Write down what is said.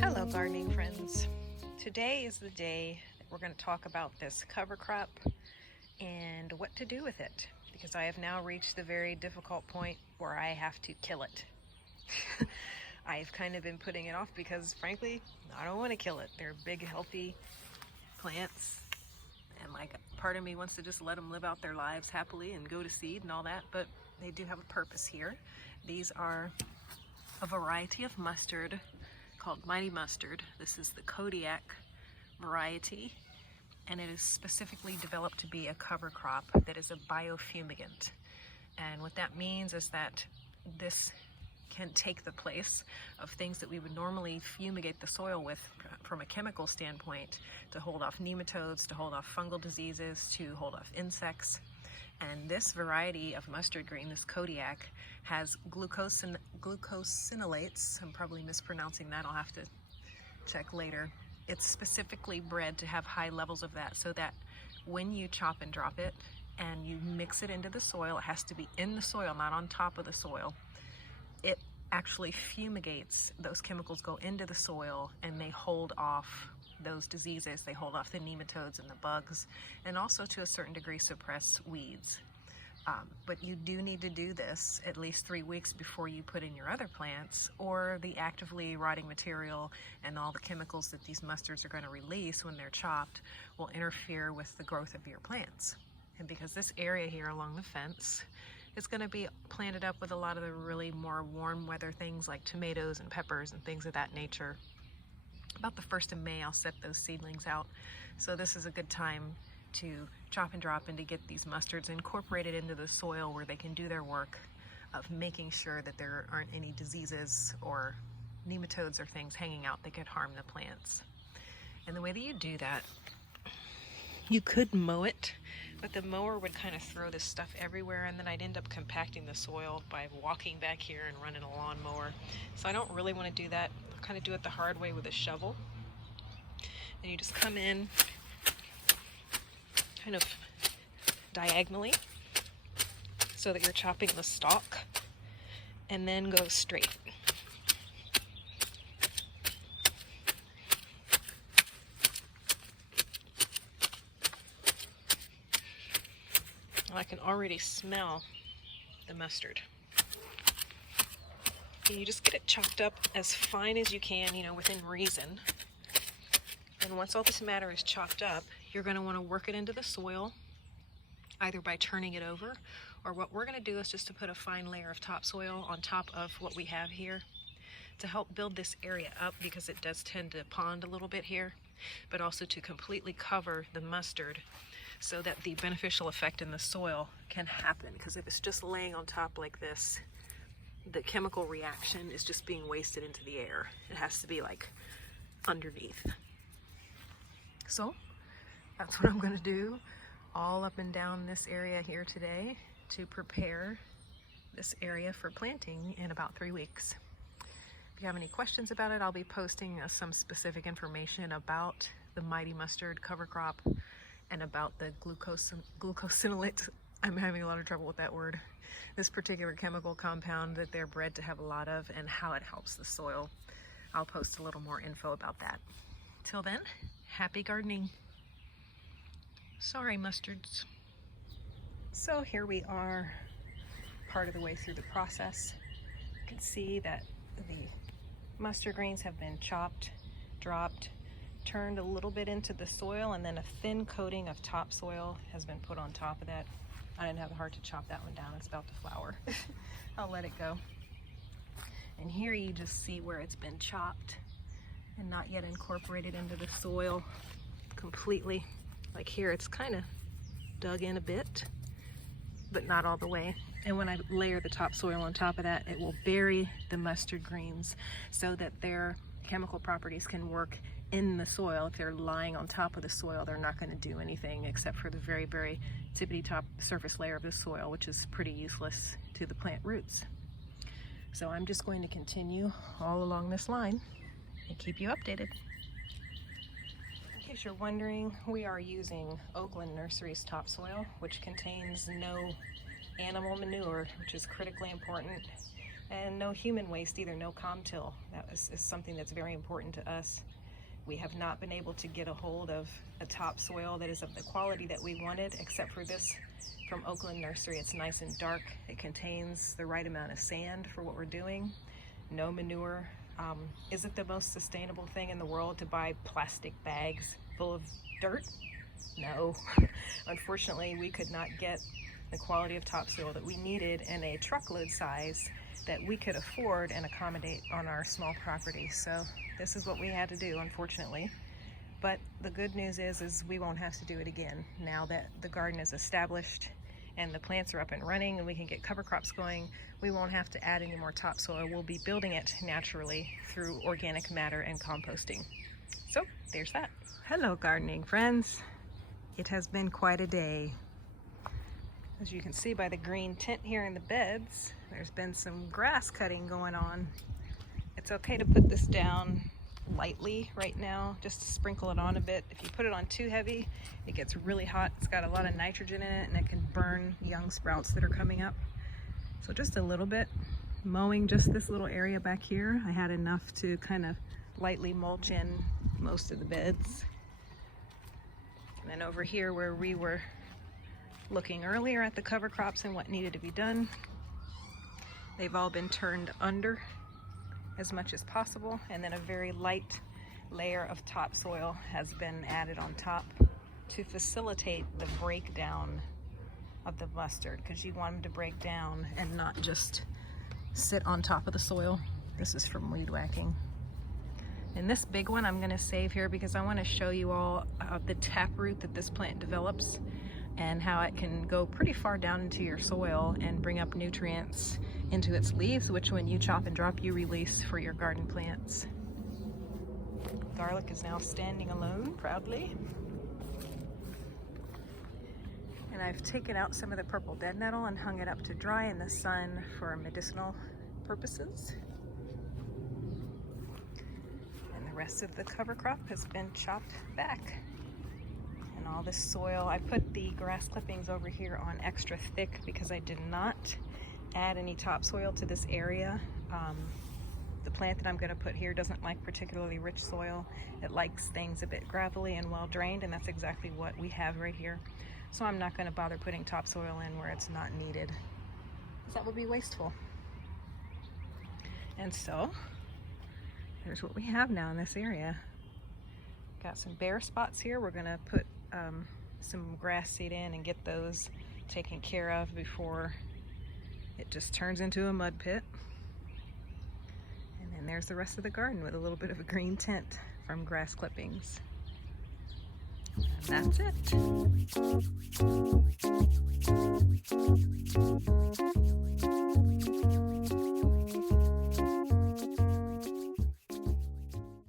Hello gardening friends. Today is the day that we're going to talk about this cover crop and what to do with it, because I have now reached the very difficult point where I have to kill it. I've kind of been putting it off because frankly I don't want to kill it. They're big healthy plants and like part of me wants to just let them live out their lives happily and go to seed and all that, but they do have a purpose here. These are a variety of mustard called Mighty Mustard. This is the Kodiak variety, and it is specifically developed to be a cover crop that is a biofumigant. And what that means is that this can take the place of things that we would normally fumigate the soil with from a chemical standpoint, to hold off nematodes, to hold off fungal diseases, to hold off insects. And this variety of mustard green, this Kodiak, has glucosinolates. I'm probably mispronouncing that. I'll have to check later. It's specifically bred to have high levels of that, so that when you chop and drop it and you mix it into the soil, it has to be in the soil, not on top of the soil. It actually fumigates. Those chemicals go into the soil and they hold off those diseases. They hold off the nematodes and the bugs, and also to a certain degree suppress weeds. But you do need to do this at least 3 weeks before you put in your other plants, or the actively rotting material and all the chemicals that these mustards are going to release when they're chopped will interfere with the growth of your plants. And because this area here along the fence is going to be planted up with a lot of the really more warm weather things like tomatoes and peppers and things of that nature, about the 1st of May I'll set those seedlings out. So this is a good time to chop and drop and to get these mustards incorporated into the soil where they can do their work of making sure that there aren't any diseases or nematodes or things hanging out that could harm the plants. And the way that you do that, you could mow it, but the mower would kind of throw this stuff everywhere, and then I'd end up compacting the soil by walking back here and running a lawnmower. So I don't really want to do that. I'll kind of do it the hard way with a shovel. And you just come in kind of diagonally so that you're chopping the stalk, and then go straight. I can already smell the mustard. And you just get it chopped up as fine as you can, within reason. And once all this matter is chopped up, you're going to want to work it into the soil, either by turning it over, or what we're going to do is just to put a fine layer of topsoil on top of what we have here to help build this area up, because it does tend to pond a little bit here, but also to completely cover the mustard so that the beneficial effect in the soil can happen. Because if it's just laying on top like this, the chemical reaction is just being wasted into the air. It has to be like underneath. So that's what I'm going to do all up and down this area here today to prepare this area for planting in about 3 weeks. If you have any questions about it, I'll be posting some specific information about the Mighty Mustard cover crop and about the glucosinolates. I'm having a lot of trouble with that word. This particular chemical compound that they're bred to have a lot of, and how it helps the soil. I'll post a little more info about that. Till then, happy gardening. Sorry, mustards. So here we are, part of the way through the process. You can see that the mustard greens have been chopped, dropped, turned a little bit into the soil, and then a thin coating of topsoil has been put on top of that. I didn't have the heart to chop that one down. It's about to flower. I'll let it go. And here you just see where it's been chopped and not yet incorporated into the soil completely. Like here, it's kind of dug in a bit, but not all the way. And when I layer the topsoil on top of that, it will bury the mustard greens so that their chemical properties can work in the soil. If they're lying on top of the soil, they're not going to do anything except for the very, very tippity top surface layer of the soil, which is pretty useless to the plant roots. So I'm just going to continue all along this line and keep you updated. In case you're wondering, we are using Oakland Nursery's topsoil, which contains no animal manure, which is critically important, and no human waste either, no com-till. That is something that's very important to us. We have not been able to get a hold of a topsoil that is of the quality that we wanted, except for this from Oakland Nursery. It's nice and dark. It contains the right amount of sand for what we're doing. No manure. Is it the most sustainable thing in the world to buy plastic bags full of dirt? No. Unfortunately, we could not get the quality of topsoil that we needed in a truckload size that we could afford and accommodate on our small property. So this is what we had to do, unfortunately. But the good news is we won't have to do it again now that the garden is established and the plants are up and running and we can get cover crops going. We won't have to add any more topsoil. We'll be building it naturally through organic matter and composting. So there's that. Hello, gardening friends. It has been quite a day. As you can see by the green tint here in the beds, there's been some grass cutting going on. It's okay to put this down lightly right now, just to sprinkle it on a bit. If you put it on too heavy, it gets really hot. It's got a lot of nitrogen in it and it can burn young sprouts that are coming up. So just a little bit. Mowing just this little area back here, I had enough to kind of lightly mulch in most of the beds. And then over here where we were looking earlier at the cover crops and what needed to be done, they've all been turned under as much as possible, and then a very light layer of topsoil has been added on top to facilitate the breakdown of the mustard, because you want them to break down and not just sit on top of the soil. This is from weed whacking. And this big one I'm going to save here because I want to show you all the taproot that this plant develops and how it can go pretty far down into your soil and bring up nutrients into its leaves, which when you chop and drop, you release for your garden plants. Garlic is now standing alone proudly. And I've taken out some of the purple dead nettle and hung it up to dry in the sun for medicinal purposes. And the rest of the cover crop has been chopped back. And all this soil, I put the grass clippings over here on extra thick because I did not add any topsoil to this area. The plant that I'm going to put here doesn't like particularly rich soil. It likes things a bit gravelly and well drained, and that's exactly what we have right here. So I'm not going to bother putting topsoil in where it's not needed, because that would be wasteful. And so here's what we have now in this area. Got some bare spots here. We're going to put some grass seed in and get those taken care of before it just turns into a mud pit. And then there's the rest of the garden with a little bit of a green tint from grass clippings. And that's it.